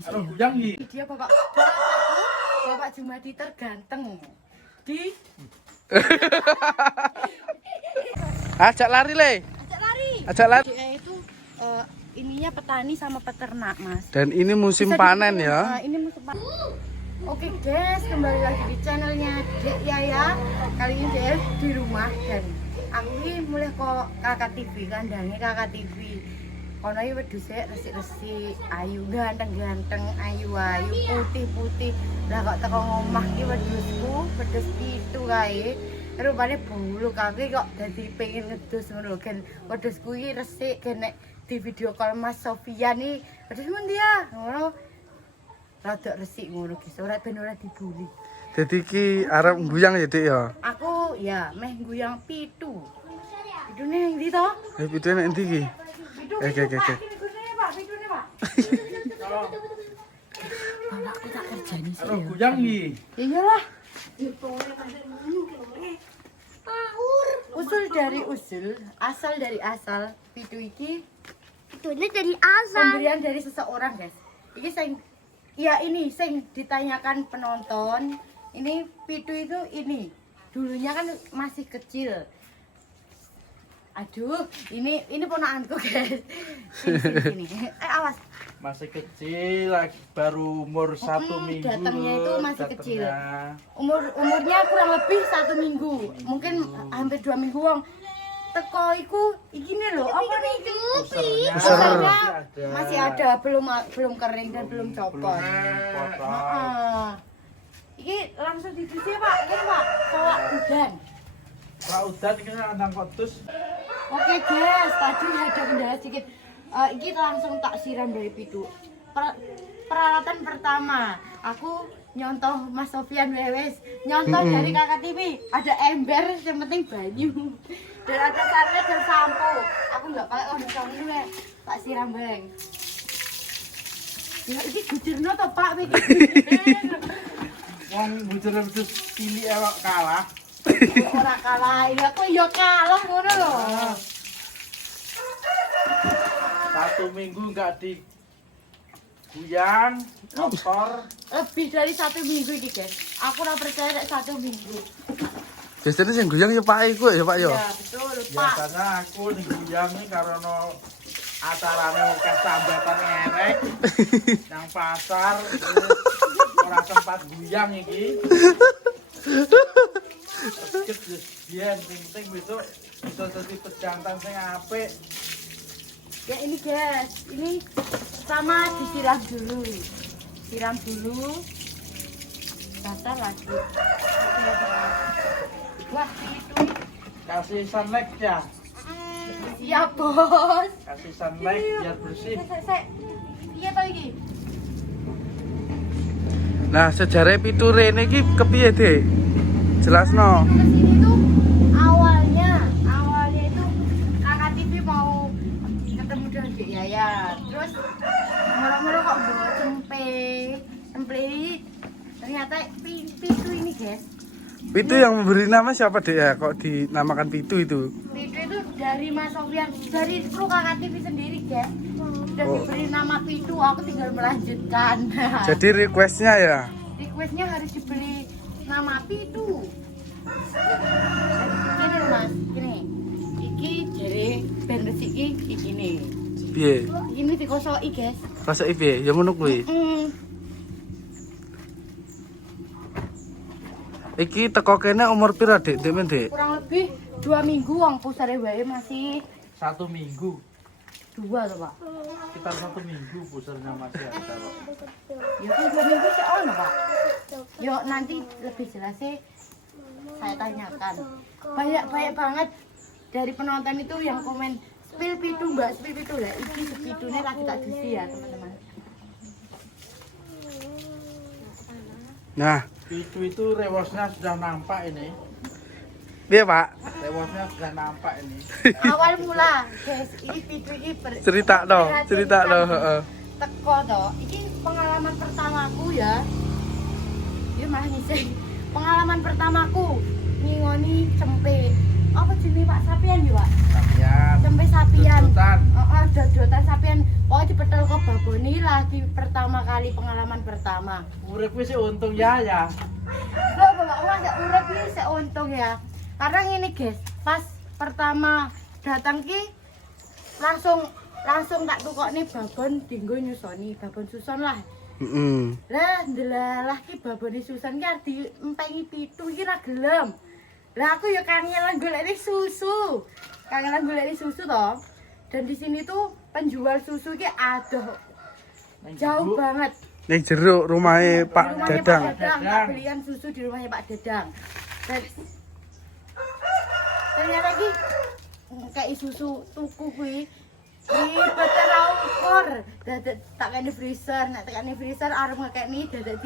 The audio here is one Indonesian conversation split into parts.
Halo, Bujang nih. Dia Bapak Jumadi terganteng di Ajak lari le. Ajak lari. Dia itu ininya petani sama peternak, Mas. Dan ini musim panen ya. Ini musim panen. Oke guys, kembali lagi di channelnya Dek Yaya. Kali ini Dek di rumah dan aku ini mulai kok kakak TV kandangnya kakak TV. Kono iki wedhus resik-resik, ayu ganteng-ganteng, ayu-ayu, putih-putih. Lah kok teko ngomah iki wedhusku, wedhus pitu kae. Rupane bulu kaki kok dadi pengen ngedus ngono kan. Wedhusku iki resik gen nek di video call Mas Sofian iki wedhus endi ya? Ngono. Rada resik ngono guys, ora ben ora dibuli. Jadi ki arep guyang ya Dik ya. Aku ya meh guyang pitu. Pitune ndi to? Pitu nek endi ki? Oke. Pitune Pak. Bapakku tak kerjani sih. Halo, Bujang nih. Ya iyalah. Asal dari asal, pitu iki Itunya dari asal. pemberian dari seseorang, guys. Iki sing ini sing ditanyakan penonton. Ini pitu itu ini. Dulunya kan masih kecil. Aduh, ini ponakanku, guys. Sini. Awas. Masih kecil, lagi baru umur 1 minggu. Datangnya itu masih datangnya. kecil. Umurnya kurang lebih 1 minggu, mungkin hampir 2 minggu wong. Teko iku iki lho, apa nih iki? Pusernya Masih ada, belum kering dan belum copot. potong. Heeh. Iki langsung dicuci, Pak. Ini, Pak. Kolak udan. Kalau udah ini kandang kotus. Oke, guys, tadi ada kendala sedikit. Iki langsung tak siram dari pitu. Peralatan pertama, aku nyontoh Mas Sofian wewes, nyontoh dari kakak TV. Ada ember, yang penting banyu. Dan ada sarnet dan sampo. Aku nggak pakai kondisi ini, tak siram bang. Ya ini gujurno toh Pak, ini Wong bujur-bujur cilik awak kalah. ora kalah, ini aku ya kalah ngono lho. 1 minggu enggak diguyang, kotor. Lebih dari 1 minggu ini guys. Aku ora percaya nek 1 minggu. Biasanya sing guyang ya Pak iku ya Pak ya. Ya betul Pak. Biasanya aku diguyang nih karena acarane oke sambatan erek nang pasar ora sempat guyang iki. Sedikit biyen penting besok bisa jadi pejantan sing apik. Ya ini guys, ini sama disiram dulu. Siram dulu. Basah lagi. Wah, itu Kasih sunlight ya. siap bos. Kasih sunlight biar bersih. Iya toh iki. Nah, sejarah pitu rene iki kepiye Dik? Jelasno. Ke sini tuh awalnya itu kakak TV mau ketemu dengan Dek Yaya. Terus moro-moro kok bawa tempe ternyata pitu ini guys. Pitu yang memberi nama siapa Dik ya? Kok dinamakan pitu itu? Pitu itu dari Mas Sofian, dari kru kakak TV sendiri guys. Sudah diberi nama pitu, aku tinggal melanjutkan. Jadi requestnya ya? Requestnya harus diberi nama pitu. Gini loh Mas, gini. Iki jare ben resik iki nih. Piye? Ini dikosoki guys. Rasa piye? Ya ngono kuwi. Iki teko kene umur pira Dik? Dik men Dik? Kurang lebih 2 minggu wong pusare wae masih 1 minggu. 2 loh Pak. Sekitar 1 minggu pusarnya masih ada. Pak. Ya kan 2 minggu sih ono Pak. Yo nanti lebih jelasnya saya tanyakan. Banyak banget dari penonton itu yang komen spill pitu Mbak, spill pitu lah. Iki sepitunya lagi tak dusi ya teman-teman. Nah, Pitu itu rewosnya sudah nampak ini. piye Pak? Rewosnya sudah nampak ini. Awal mula guys, ini pitu ini Cerita no, heeh. Teko toh, ini pengalaman pertamaku ya. Ini malah ngisi. Pengalaman pertamaku ngingoni cempe. apa jenis Pak Sapian ya, Pak? Sapian. Tempe sapian. Dodotan. Heeh, dodotan sapian. Pokoknya dipetel kok baboni lagi pertama kali pengalaman pertama. Urip wis untung ya. Loh, Bapak nggak urip iki sik untung ya. Karena ini guys, pas pertama datang ki langsung tak tukokne babon dinggo nyusoni, babon suson lah. Lah ndelalah ki babone suson ki arep diempengi 7 iki ra gelem. Lah aku ya kangelan golekne susu. Kangenan golekne susu toh. Dan di sini tuh penjual susu ki aduh jauh banget. Ning jero rumahe Pak Rumahnya Dadang. Pak Dadang, tak belikan susu di rumahnya Pak Dadang. Dan ternyata lagi kayak susu tuku kuwi ribet ra ukur. Dadak tak kene freezer, nek tak kene freezer arep ngekekni dadak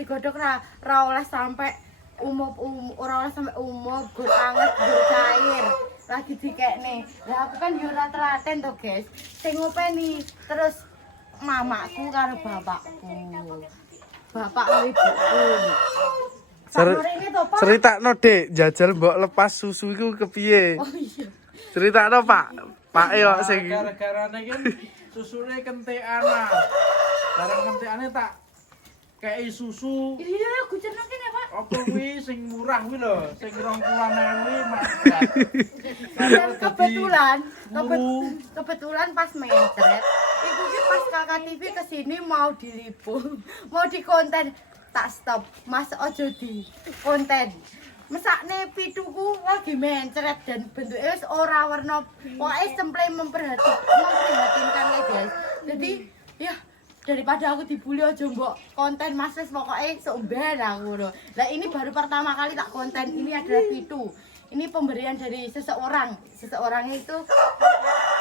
digodhog ra oleh sampai ora oleh sampai umur, gur anget, gur cair. Lagi dikekne. Lah aku kan yo ora telaten to, guys. Sing ngopeni terus mamaku karo bapakku. Bapak karo ibuku. Critakno, Dik, jajal mbok lepas susu iku kepiye? Oh iya. Critakno, Pak. Pak kok sing Gara-garane kan susune kentekan. Bareng kentekane tak kei susu. Iya, gucerno kene, Pak. Apa kuwi sing murah kuwi lho, sing 20.000 Mas. Dan kebetulan pas mencret, iku ki pas Kakak TV kesini mau diliput, mau dikonten, tak stop. Mas ojo di konten. Mesakne pituku lagi mencret dan bentuknya wis ora warna, pokoke semple memprihatinkan ya guys. Jadi ya daripada aku dibully aja mbok konten Mas wis pokoke somben aku lho. Lah ini baru pertama kali tak konten, ini adalah pitu. Ini pemberian dari seseorang. Seseorang itu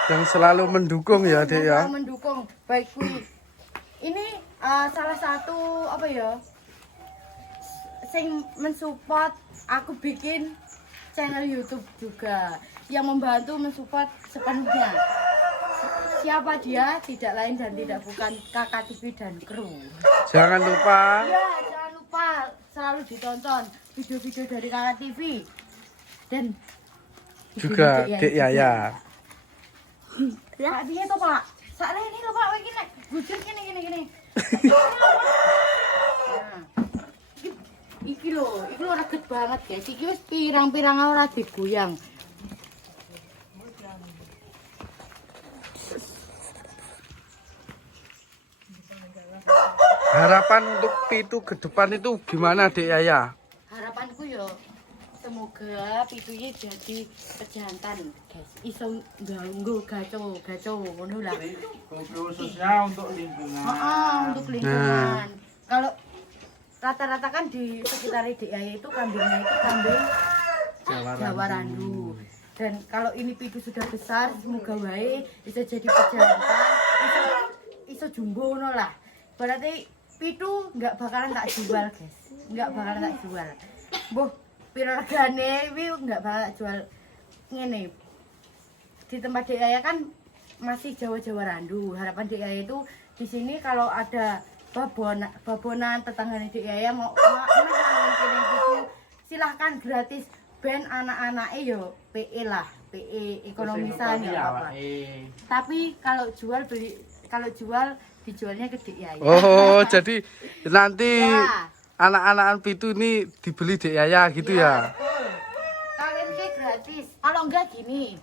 yang selalu mendukung ya, Dik ya. yang mendukung baik kui. Ini salah satu apa ya? Sing mensupport aku bikin channel YouTube juga. Yang membantu mensupport sepenuhnya. Siapa dia? Tidak lain dan tidak bukan Kakak TV dan kru. Jangan lupa Ya, jangan lupa selalu ditonton video-video dari Kakak TV dan juga video-video Dek Yaya. Pak dia tuh Pak. Sakne ini lho Pak, iki nek bujur gini. Iki lho reget banget guys. Iki wis pirang-pirang ora digoyang. Harapan untuk pitu ke depan itu gimana, Dek Yaya? Harapanku yo semoga pitunya jadi pejantan guys. Iso ngganggu gaco ngono lah. Khususnya untuk lingkungan. Untuk lingkungan. Kalau rata-rata kan di sekitar Yaya itu kambingnya itu kambing Jawa Randu. Dan kalau ini pitu sudah besar, semoga wae bisa jadi pejantan, iso jumbo ngono lah. Berarti pitu nggak bakalan tak jual guys, nggak bakalan tak jual. Boh, piro regane iki nggak bakal tak jual ngene. Di tempat Dek Yaya kan masih Jawa Randu. Harapan Dek Yaya itu di sini kalau ada babonan tetanggane Dek Yaya mau kirim itu silahkan gratis. Ben anak-anake yo PE lah, PE ekonomisan ya apa. Tapi kalau jual dijualnya ke Dek Yaya. Oh, jadi nanti Ya. anak-anak pitu ini dibeli Dek Yaya gitu ya? Betul. Kawin ke gratis. Kalau enggak gini,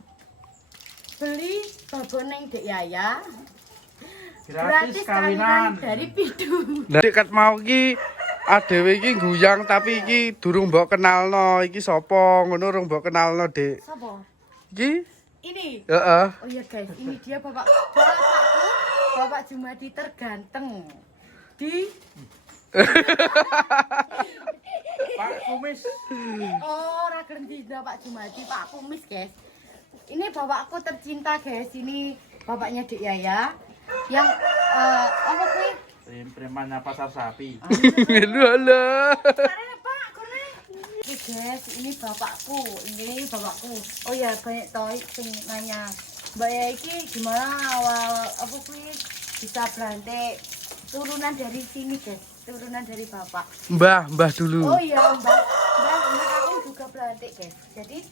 beli babon neng Dek Yaya. Gratis kawinan dari pitu. Nah, dekat mau ki adewe iki guyang tapi iki durung mbok kenalno. Iki sapa? Ngono urung mbok kenalno, Dik. Sopo? Iki? Ini. Heeh. Oh iya guys, ini dia bapakku. Bapak Jumadi terganteng di Pak Kumis. Oh, ragen dinda Pak Jumadi, Pak Kumis guys. Ini bapakku tercinta guys. Ini bapaknya Dek Yaya yang apa kuwi? Premannya pasar sapi. Halo. Karena Pak, kone. Oke guys, ini bapakku. Oh ya, banyak toy sing nanya. Mbak Yaya iki gimana awal apa kuwi bisa berantai turunan dari sini guys, turunan dari bapak. Mbah dulu. Oh iya, Mbak aku juga berantai guys. Jadi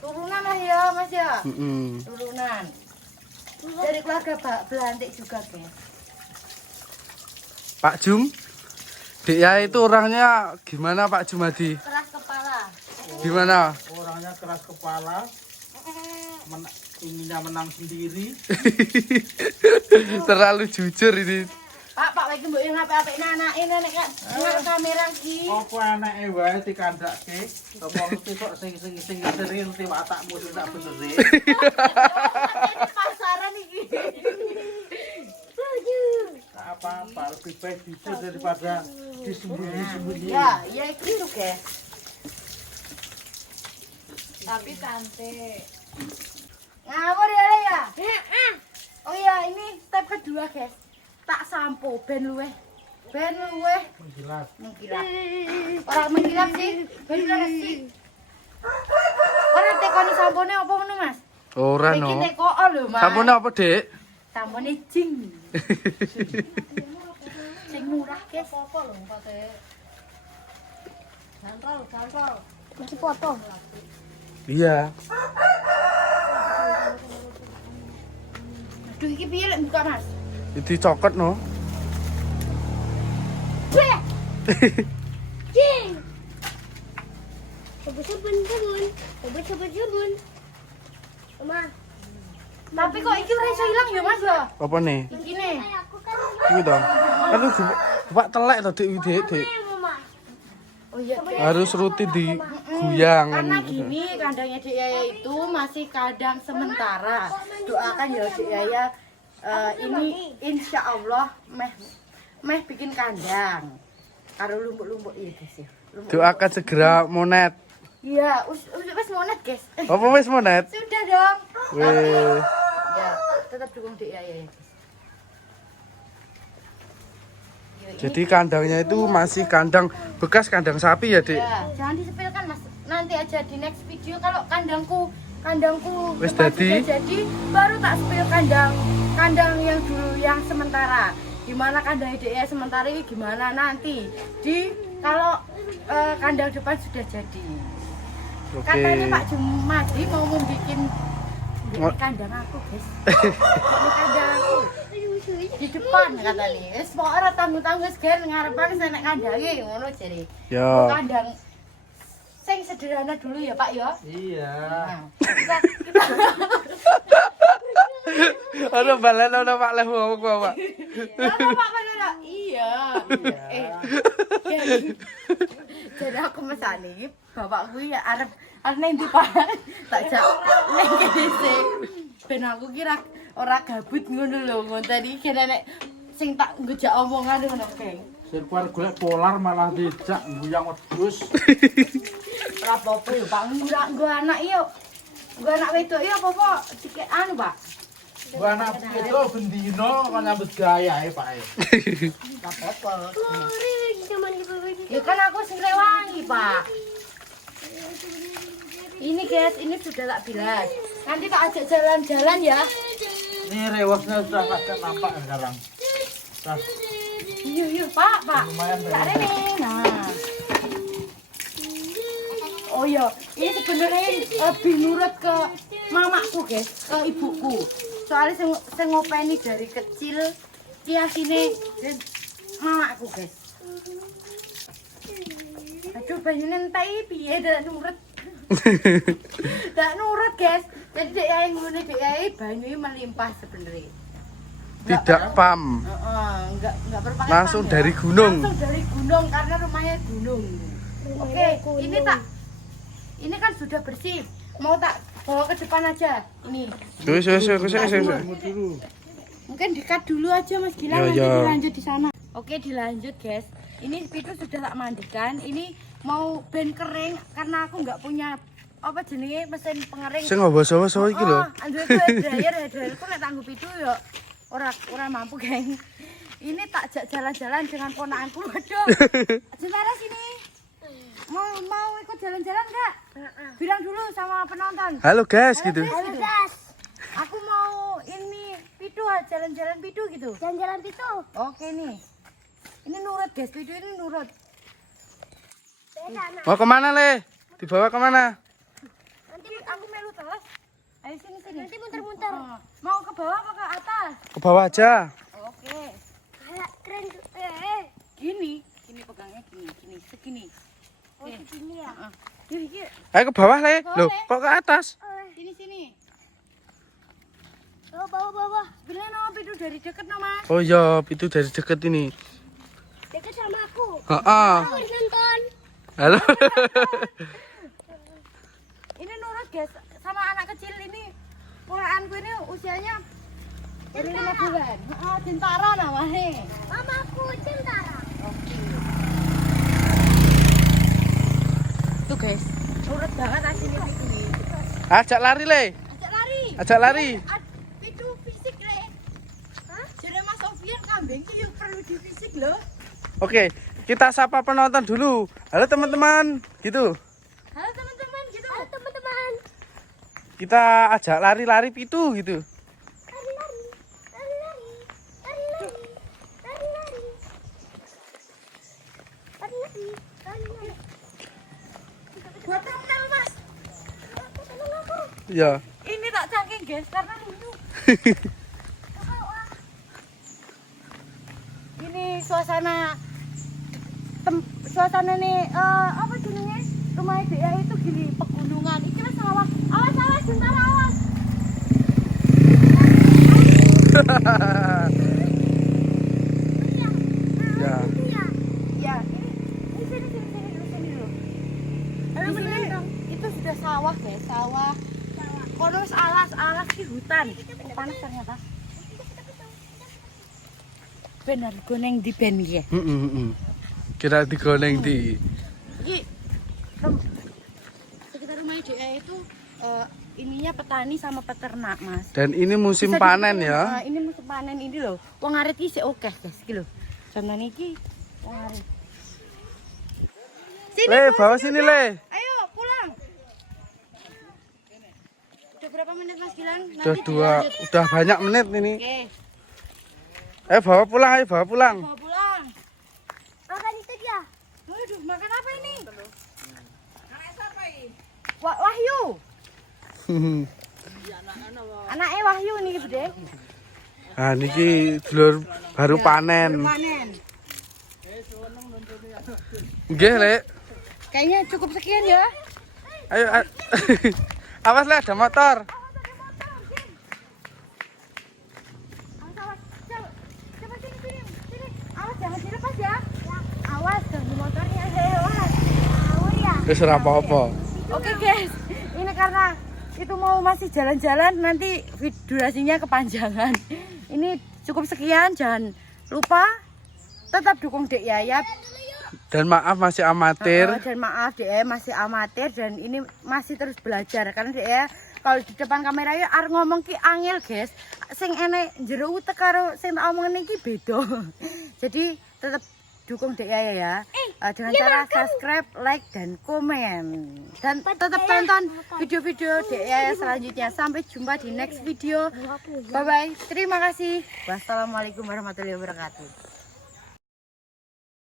Turunan lah ya Mas ya. Mm-mm. Turunan. Dari keluarga Belantik juga guys. Pak Jum, Dek Yaya itu orangnya gimana Pak Jumadi? Keras kepala. Gimana? Orangnya keras kepala, inginnya menang sendiri. Terlalu jujur ini. Pak lagi mbok yang apik-apik anake nenek kan. Nang kamera iki. Apa anake wae dikandake, ngomong kok sing serius te watakmu sing tak beneri. Pasaran iki. Tak apa-apa, lebih baik jujur daripada disembunyi-sembunyi. Ya itu guys. Tapi cantik. Ngawur ya Le ya? Oh iya, ini step kedua guys. Tak sampo ben luweh. Jelas. Mengkilap. Orang mengkilap sih, ben resik. Ora tekoni sampone apa ngono Mas? Ora Iki no. tekoo lho Mas. Sampune apa, Dek? Sampone jing. Sing murah guys. Apa lho kate. Gantol. Masih foto. Iya. Aduh iki piye lek buka Mas? Itu cokot no. Jing. Sabun. Mama. Tapi kok iki ora iso ilang ya Mas ya? Apa nih? Iki nih. Aku kan Iki to. Kan lu Pak telek to Dek. Mama. Oh iya. Harus rutin diguyang kan. Karena gini kandangnya Dek Yaya itu masih kandang sementara. Doakan ya Dek Yaya ini insya Allah meh bikin kandang. Karo lumbuk-lumbuk iya guys ya. Doakan segera monet. Iya, wis monet guys. Apa wis monet? Sudah dong. Weh. Ya, tetap dukung Dek Yaya ya guys. Gila, Jadi kandangnya itu masih kandang bekas kandang sapi ya, Dek? ya, jangan disepilkan Mas. Nanti aja di next video kalau kandangku Wis depan dadi? sudah jadi baru tak spill kandang yang dulu yang sementara. Gimana kandang Dek sementara ini gimana nanti kalau kandang depan sudah jadi. Oke. Katanya Pak Jumadi mau membuat kandang aku guys. Ini kandang aku di depan katanya. Wis pokoke ora tanggung-tanggung wis gen ngarepan nek kandange ngono jare. Ya. Kandang sing sederhana dulu ya Pak ya. Iya. Nah, kita Ono balen ono Pak Leh ngomong apa? Apa Pak Manula? Iya. Jadi aku mesani bapakku ya arep nang ndi Pak? Tak jak nang kene sih. Ben aku kira ora gabut ngono lho, ngonteni kene nek sing tak ngejak omongan ngono keng. Sirkuar golek polar malah dijak guyang wedhus. Ora apa-apa yo Pak, nggo anak yo. Nggo anak wedok yo apa-apa dikek anu Pak. Gua anak itu bendino kok nyambut gaya Pak. Ora apa-apa. Cuman gitu. Ya kan aku sing rewangi, Pak. Ini guys, ini sudah tak bilas. Nanti tak ajak jalan-jalan ya. Ini rewasnya sudah agak nampak sekarang. Nah, Iya, Pak. lumayan Tak rene. Nah. Oh iya, ini sebenarnya lebih nurut ke mamaku guys, ke ibuku. Soalnya saya ngopeni dari kecil, dia sini mamaku guys. Aduh, banyunya entah piye dak nurut. Dak nurut guys. Jadi Dek Yaya ngene Dek Yaya banyu melimpah sebenarnya. Tidak pam. Enggak berpakai Langsung pam, dari ya. gunung. Langsung dari gunung karena rumahnya gunung. Oke, ini kan sudah bersih. Mau tak bawa ke depan aja. Ini. Wis. Mungkin dikat dulu aja Mas Gilang, Ya, nanti ya. dilanjut di sana. Oke, dilanjut guys. Ini Pitu sudah tak mandikan. Ini mau ben kering karena aku nggak punya apa jenenge mesin pengering. Sing ngowo-ngowo iki lho. Androidku dryer-ku nek tanggup itu ya ora mampu, geng. Ini tak jalan-jalan dengan ponakanku. Waduh. Jentara sini. Mau ikut jalan-jalan enggak? Bilang dulu sama penonton. Halo guys gitu. Halo guys. Aku mau ini Pitu jalan-jalan Pitu gitu. Jalan-jalan itu. Oke nih. Ini nurut guys, Pitu ini nurut. Mau kemana Le? Dibawa kemana? Nanti aku melu terus. Ayo sini. Nanti muter-muter. Mau ke bawah apa ke atas? Ke bawah aja. Oke. Kayak keren. Gini pegangnya gini, segini. Oh, begini ya. Yuk. Ayo ke bawah, Le. Loh, kok ke atas? Sini. Bawa. Sebenarnya nama itu dari deket nama. Oh iya, itu dari deket ini. Deket sama aku. Heeh. Aku nonton. Halo. Ini nurut guys, sama anak kecil ini. Pulaanku ini usianya baru 5 bulan. Cintara namanya. Mamaku Cintara. Tuh guys, nurut banget aslinya ini. Ajak lari, Le. Ajak lari. Itu fisik le. Hah? Jadi Mas Sofian kambing itu yang perlu di fisik loh. Oke, kita sapa penonton dulu. Halo teman-teman, gitu. Halo teman-teman gitu. Halo teman-teman. Kita ajak lari-lari pitu gitu. Lari. Buat terminal Mas. Ya. Ini tak cangking guys karena dulu. Ini suasana nih apa jenenge? Rumah dia itu gini pegunungan. Iki wis sawah. Awas Cintara awas. Ya. Ya, ini sini dulu. Di sini itu sudah sawah guys, sawah. Konos alas di hutan. Panas ternyata. Benar goneng di ben ya. Kira digoneng di. Iki sekitar rumah dia itu ininya petani sama peternak, Mas. Dan ini musim Bisa panen dibikin, ya. ini musim panen ini loh. Wong arit iki sik akeh, guys, iki lho. Contoh niki wong arit. Le, bawa sini, Le. Ayo pulang. Udah berapa menit Mas Gilang? Udah banyak menit ini. Oke. Ayo bawa pulang. Bawa pulang. Makan itu dia. Waduh, makan apa ini? Wahyu. Anaknya Wahyu nih, Bude. Nah, niki dulur baru panen. Panen. Nggih, Le. Kayaknya cukup sekian ya. Ayo. Awas, Le, ada motor. Awas. Coba sini. Awas jangan dilepas ya. Awas ganggu motornya hewan. Ngawur ya. Wis ora apa-apa. Oke guys, ini karena itu mau masih jalan-jalan nanti durasinya kepanjangan. Ini cukup sekian, jangan lupa tetap dukung Dek Yaya. Dan maaf masih amatir. Dan maaf Dek Yaya masih amatir dan ini masih terus belajar karena Dek Yaya kalau di depan kamera ya arep ngomong ki angel guys. Sing enek jero utek karo sing tak omongin iki beda. Jadi tetap dukung Dek Yaya ya. Dengan cara subscribe, like dan komen. Dan tetap tonton video-video Dek Yaya selanjutnya. Sampai jumpa di next video. Bye bye. Terima kasih. Wassalamualaikum warahmatullahi wabarakatuh.